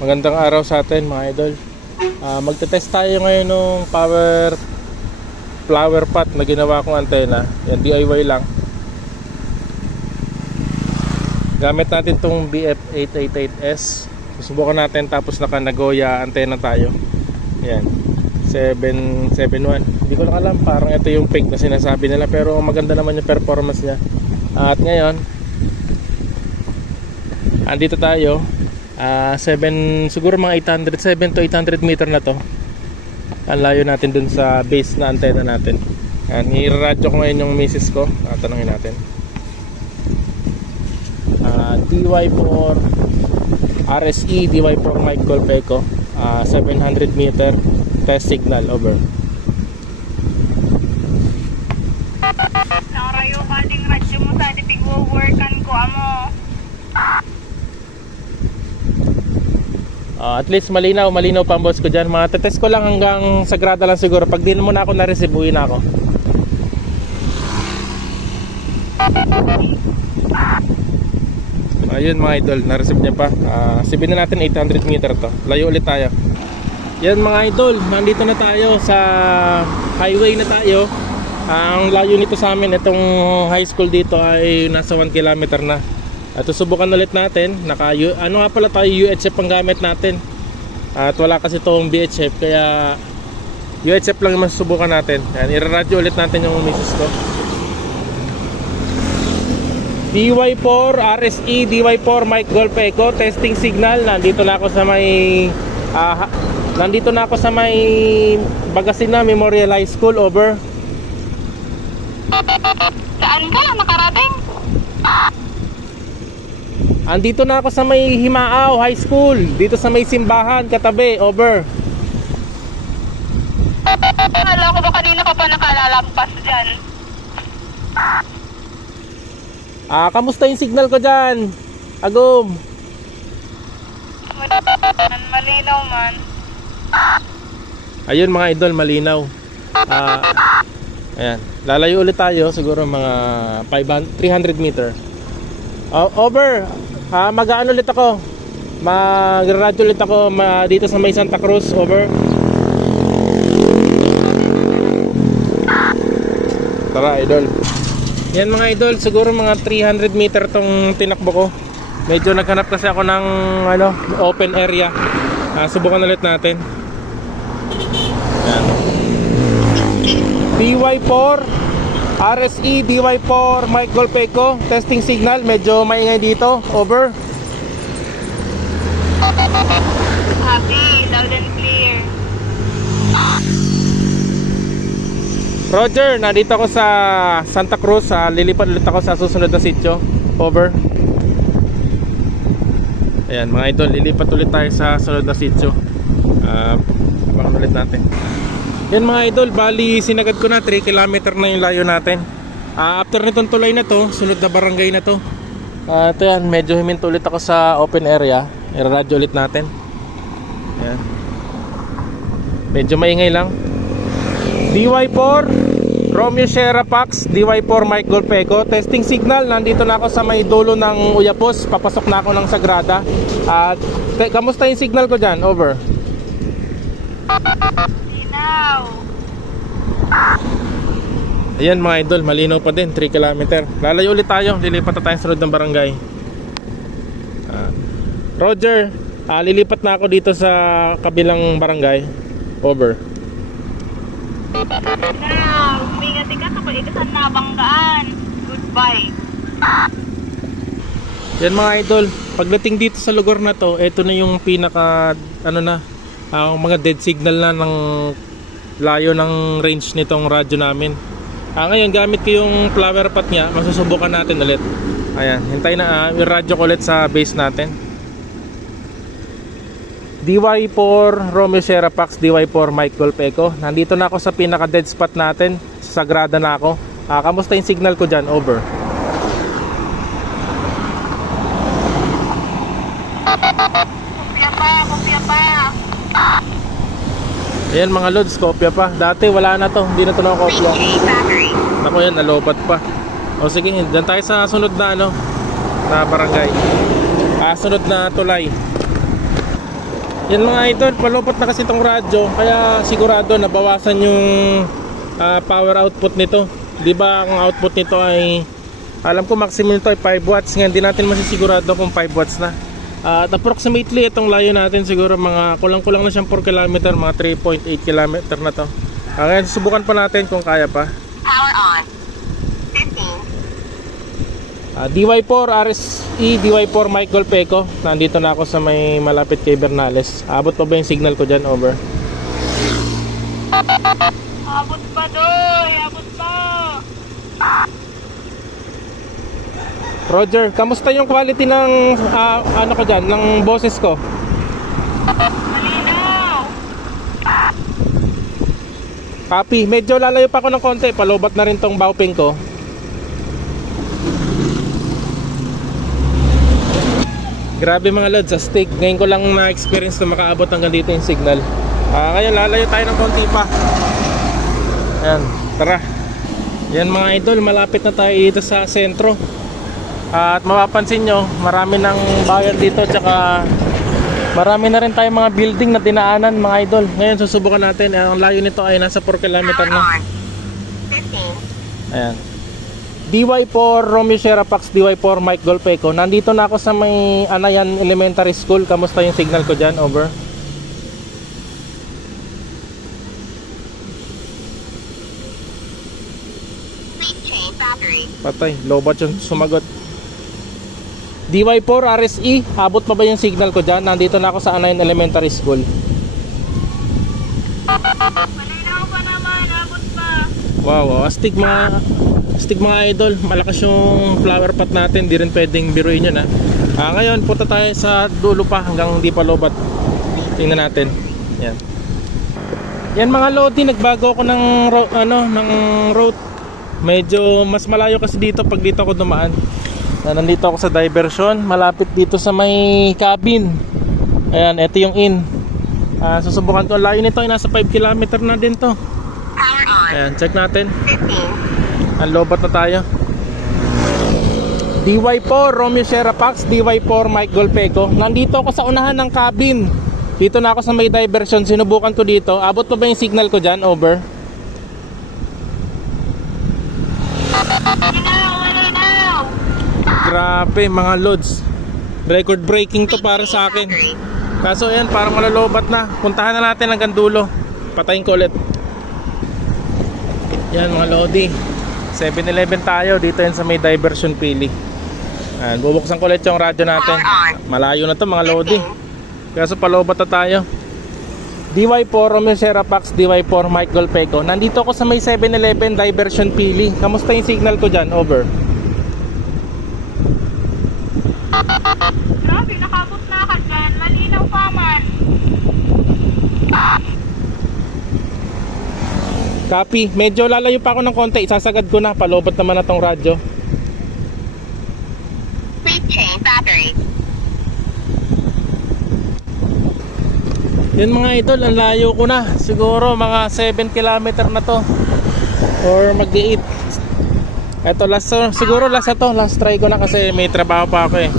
Magandang araw sa atin mga idol. Magte-test tayo ngayon ng flower pot na ginawa kong antena. Yan, DIY lang. Gamit natin tong BF888S. Susubukan natin, tapos naka Nagoya antena tayo. Yan, 771. Hindi ko lang alam, parang ito yung fake na sinasabi nila, pero maganda naman yung performance niya. At ngayon, andito tayo. 7, siguro mga 7 to 800 meter na to. Ang layo natin dun sa base na antena natin. I-radio ko ngayon yung misis ko. Tanungin natin. DY4 RSE DY4 Mike Golf Echo, 700 meter test signal, over. Narayo ka ding radyo mo sa tigwo-workan ko amo. At least malinaw pa ang boss ko dyan. Mga tetest ko lang hanggang sagrada lang siguro. Pag di mo na ako na-receive, uwi na ako. Ayun mga idol, na-receive niya pa. Sibin na natin 800 meter to. Layo ulit tayo. Yan mga idol, nandito na tayo sa highway na tayo. Ang layo nito sa amin, itong high school dito ay nasa 1 kilometer na. At susubukan ulit natin. Ano nga pala tayo, UHF ang gamit natin. At wala kasi itong BHF, kaya UHF lang yung masusubukan natin. Yan, i-radio ulit natin yung misis ko. DY4 RSE DY4 Mike Golf Echo, testing signal. Nandito na ako sa may Bagasina Memorial High School, over. Saan ka nakarating? Andito na ako sa may Himaaw High School, dito sa may simbahan katabi, over. Akala ko ba kanina pa nakalalampas dyan? Kamusta yung signal ko dyan, Agum? Malinaw man. Ayun mga idol, malinaw. Ayan, lalayo ulit tayo, siguro mga 300 meter. Over. Mag-ano ulit ako, mag-radio ulit ako dito sa may Santa Cruz, over. Tara idol. Yan mga idol, siguro mga 300 meter tong tinakbo ko. Medyo naghanap kasi ako ng open area. Subukan ulit natin. Yan. DY4 RSE DY4 Mike Golf Echo, testing signal. Medyo maingay dito, over. Happy, loud and clear. Roger, nandito ako sa Santa Cruz. Lilipat ulit ako sa susunod na sitio, over. Ayan mga idol, lilipat ulit tayo sa sunod na sitio. Abangan ulit natin. Yan mga idol, bali sinagad ko na 3 km na yung layo natin. After nitong tulay na to, sunod na barangay na to. Ito yan, medyo himinto ulit ako sa open area. I-radio ulit natin. Yan. Medyo maingay lang. DY4 Romeo Sierra Pax DY4 Mike Golf Echo, testing signal. Nandito na ako sa may dulo ng Uyapos. Papasok na ako ng Sagrada. Kamusta yung signal ko dyan, over. Ayan mga idol, malinaw pa din, 3 km. Lalayo ulit tayo, lilipat na tayo sa sunod ng barangay. Roger, lilipat na ako dito sa kabilang barangay, over. Umingati ka kapag ito sa nabanggaan. Goodbye. Yan mga idol, pagdating dito sa lugar na to, ito na yung pinaka mga dead signal na ng layo ng range nitong radyo namin. Ngayon gamit ko yung flower pot niya, masusubukan natin ulit. Ayan, hintay na, i-radio ko ulit sa base natin. DY4 Romeo Sierra Pax DY4 Mike Golf Echo. Nandito na ako sa pinaka dead spot natin, sa Sagrada na ako. Kamusta yung signal ko dyan, over. Kopya pa. Ayan mga lods, kopya pa. Dati wala na to, hindi na to nakakopya. Ako yan, nalobat pa. O sige, dyan tayo sa sunod na na barangay. Sunod na tulay. Yan mga idol, palupot na kasi itong radyo, kaya sigurado nabawasan yung power output nito. Di ba ang output nito ay, alam ko maximum nito ay 5 watts. Ngayon di natin masisigurado kung 5 watts na. At approximately itong layo natin siguro mga kulang-kulang na siyang 4 km, mga 3.8 km na to. Ngayon susubukan pa natin kung kaya pa. Power on. 15. DY4 RSE, DY4 Mike Golf Echo. Nandito na ako sa may malapit kay Bernales. Abot pa ba yung signal ko dyan? Over. Abot pa doy, abot pa. Roger, kamusta yung quality ng ano ko dyan, ng boses ko? Malinaw. Copy, medyo lalayo pa ako ng konti. Palobat na rin tong bauping ko. Grabe mga lods, astig. Ngayon ko lang na-experience na makaabot hanggang dito yung signal. Kaya lalayo tayo ng konti pa. Ayan, tara. Yan mga idol, malapit na tayo dito sa sentro. At mapapansin nyo, marami ng bayan dito. Tsaka marami na rin tayong mga building na dinaanan mga idol. Ngayon susubukan natin. Ang layo nito ay nasa 4 km na. 15. Ayan, DY4 Romeo Sierra Pax, DY4 Mike Golf Echo. Nandito na ako sa may Anayan Elementary School. Kamusta yung signal ko dyan? Over. Patay, lobat yung sumagot. DY4 RSE, abot pa ba yung signal ko dyan? Nandito na ako sa Anayan Elementary School. Malinaw pa naman, abot pa. Wow, astig mga idol. Malakas yung flower pot natin. Di rin pwedeng biruin yun ha. Ngayon punta tayo sa dulo pa hanggang hindi pa lobat. Tingnan natin. Yan. Yan mga lodi, nagbago ako ng route. Medyo mas malayo kasi dito pag dito ako dumaan. Nandito ako sa diversion, malapit dito sa may cabin. Ayan, ito yung in. Susubukan ko. Layo nito ay nasa 5 km na din to. Ayan, check natin. 15. Ang lobat na tayo. DY4 Romeo Sierra Pax, DY4 Mike Golf Echo. Nandito ako sa unahan ng cabin. Dito na ako sa may diversion. Sinubukan ko dito. Abot pa ba yung signal ko dyan? Over. Malinaw. Grabe mga lods. Record breaking to para sa akin. Kaso ayan, parang malalobat na. Puntahan na natin hanggang dulo. Patayin ko ulit. Yan mga lodi, 7-Eleven tayo. Dito yan sa may diversion pili. Bubuksan ko ulit yung radyo natin. Malayo na to mga lodi. Kaso palobat na tayo. DY4 Romeo Sierra Pax, DY4 Mike Golf Echo. Nandito ako sa may 7-Eleven diversion pili. Kamusta yung signal ko dyan? Over. Grabe, nakabot na ka dyan. Malinaw pa man. Copy, medyo lalayo pa ako ng konti. Isasagad ko na, palobat naman na tong radyo. Change battery. Yun mga idol, ang layo ko na. Siguro mga 7 km na to. Or mag-8. Eto, siguro last na to. Last try ko na kasi may trabaho pa ako eh.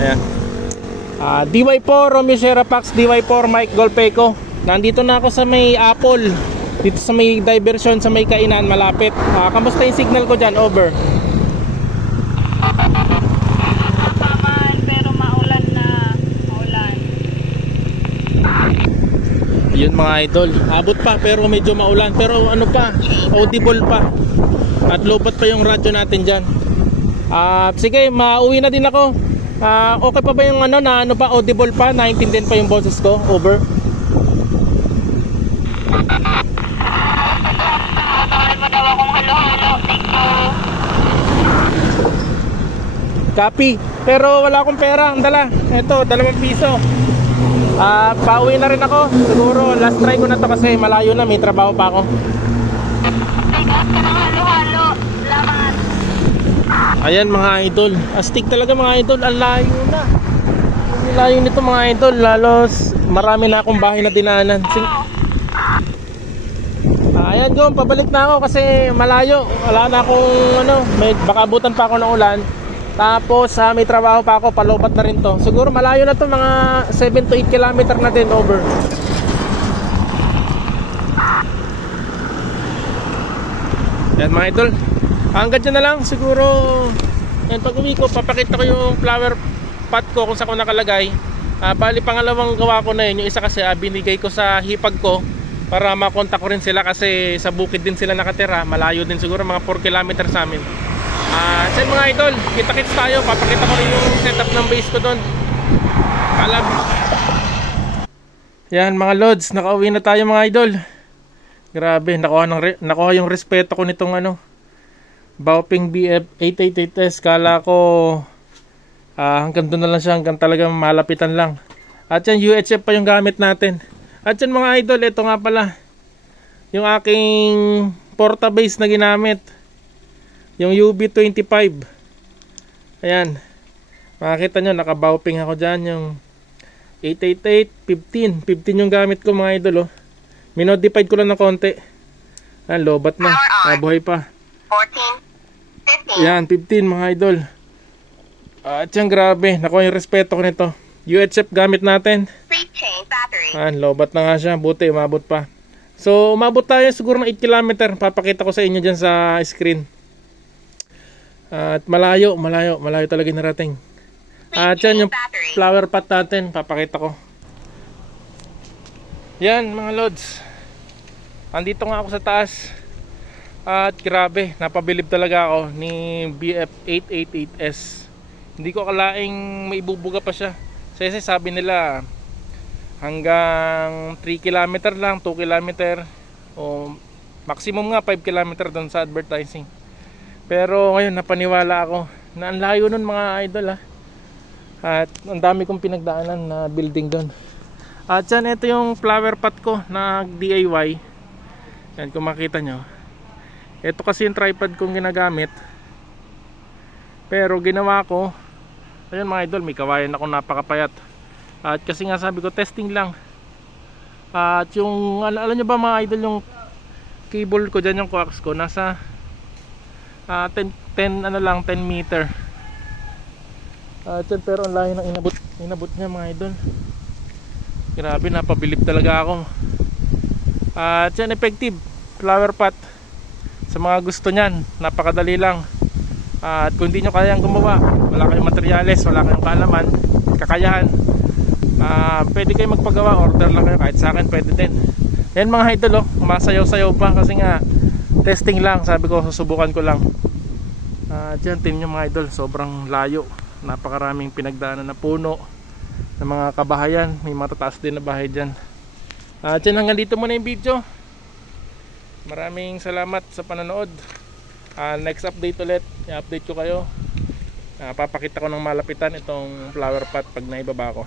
Ayan. DY4 Romeo Sierra Pax, DY4 Mike Golf Echo. Nandito na ako sa may Apple. Dito sa may diversion, sa may kainan, malapit. Kamusta yung signal ko dyan? Over. Paman, pero maulan na. Maulan. Yun mga idol, abot pa pero medyo maulan. Pero ano pa, audible pa. At lobat pa yung radyo natin dyan. Sige, mauwi na din ako. Okay pa ba yung ano pa, audible pa? Naintindihan pa yung boses ko? Over. Copy. Pero wala akong pera. Ang dala. Ito, 2 piso. Pauwi na rin ako. Siguro last try ko na to kasi malayo na. May trabaho pa ako. Tigas ka ng halo-halo. Laman. Ayan mga idol. Astig talaga mga idol. Ang layo na. Ang layo nito mga idol. Lalos marami na akong bahay na dinaanan. Ayan go, pabalik na ako kasi malayo. Wala na akong baka abutan pa ako ng ulan. Tapos may trabaho pa ako, palobat na rin to. Siguro malayo na to, mga 7 to 8 kilometer na din over. Yan mga idol, hanggang dyan na lang siguro. Yan, pag uwi ko, papakita ko yung flower pot ko kung saan ko nakalagay. Bali pangalawang gawa ko na yun. Yung isa kasi binigay ko sa hipag ko para makontak ko rin sila, kasi sa bukid din sila nakatira. Malayo din siguro, mga 4 kilometer sa amin. So mga idol, kita-kits tayo. Papakita ko rin yung setup ng base ko doon. Kalab. Yan mga lods, nakauwi na tayo mga idol. Grabe, nakuha yung respeto ko nitong Baoping BF888S. Kala ko hanggang doon na lang siya, hanggang talagang malapitan lang. At yan, UHF pa yung gamit natin. At yan mga idol, ito nga pala yung aking porta base na ginamit, yung UB25. Ayan, makikita nyo, naka-Baoping ako dyan. Yung 888, 15 yung gamit ko mga idol. Minodified ko lang ng konti. Ayan, lobat na, buhay pa. 14, 15. Yan, 15 mga idol. At yan, grabe, nakuha yung respeto ko nito. UHF gamit natin. Ayan, lobat na nga siya, buti umabot pa. So umabot tayo siguro ng 8 kilometer. Papakita ko sa inyo dyan sa screen. At malayo talaga narating. At yan yung flower pot natin, papakita ko. Yan mga lods, andito nga ako sa taas. At grabe, napabilib talaga ako ni BF888S. Hindi ko akalaing maibubuga pa siya. Kasi sabi nila hanggang 3 km lang, 2 km, o maximum nga 5 km doon sa advertising. Pero ngayon napaniwala ako na ang layo nun mga idol At ang dami kong pinagdaanan na building doon. At yan, ito yung flower pot ko na DIY. Yan, kung makita nyo, ito kasi yung tripod kong ginagamit. Pero ginawa ko, ayun mga idol, may kawayan ako napakapayat. At kasi nga sabi ko, testing lang. At yung, alam nyo ba mga idol, yung cable ko dyan, yung coax ko, nasa 10 meter. At yan, pero ang layo ng inabot niya mga idol. Grabe, napabilib talaga ako. At yan, effective flower pot. Sa mga gusto nyan, napakadali lang. At kung hindi nyo kayang gumawa, wala kayong materyales, wala kayong kaalaman, kakayahan, pwede kayo magpagawa, order lang kayo, kahit sa akin pwede din. Yan mga idol, masayaw-sayaw pa kasi nga testing lang, sabi ko susubukan ko lang. Dyan, tingnan nyo mga idol, sobrang layo, napakaraming pinagdaanan na puno ng mga kabahayan, may matataas din na bahay dyan. Dyan, hanggang dito muna yung video. Maraming salamat sa panonood. Next update ulit, i-update ko kayo. Papakita ko ng malapitan itong flower pot pag naibaba ko.